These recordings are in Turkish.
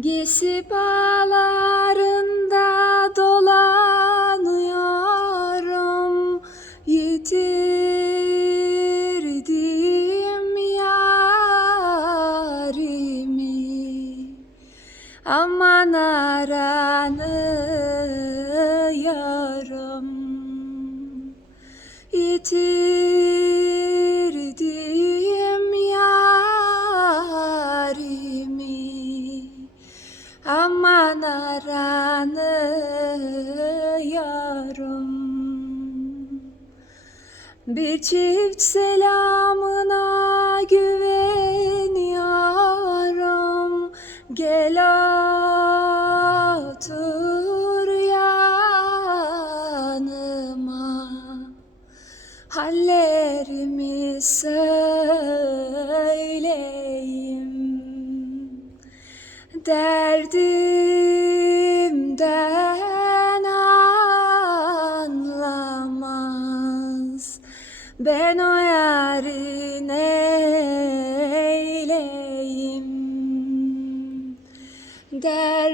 Gesi bağlarında dolanıyorum. Yitirdim yarimi. Aman aranıyorum. Yitirdim aranıyorum Bir çift selamına güveniyorum Gel otur yanıma. Hallerimi söyleyeyim. Derdimden Ben o yarın eyleyim. Derdimden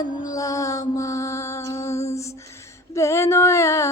anlamaz. Ben o yarın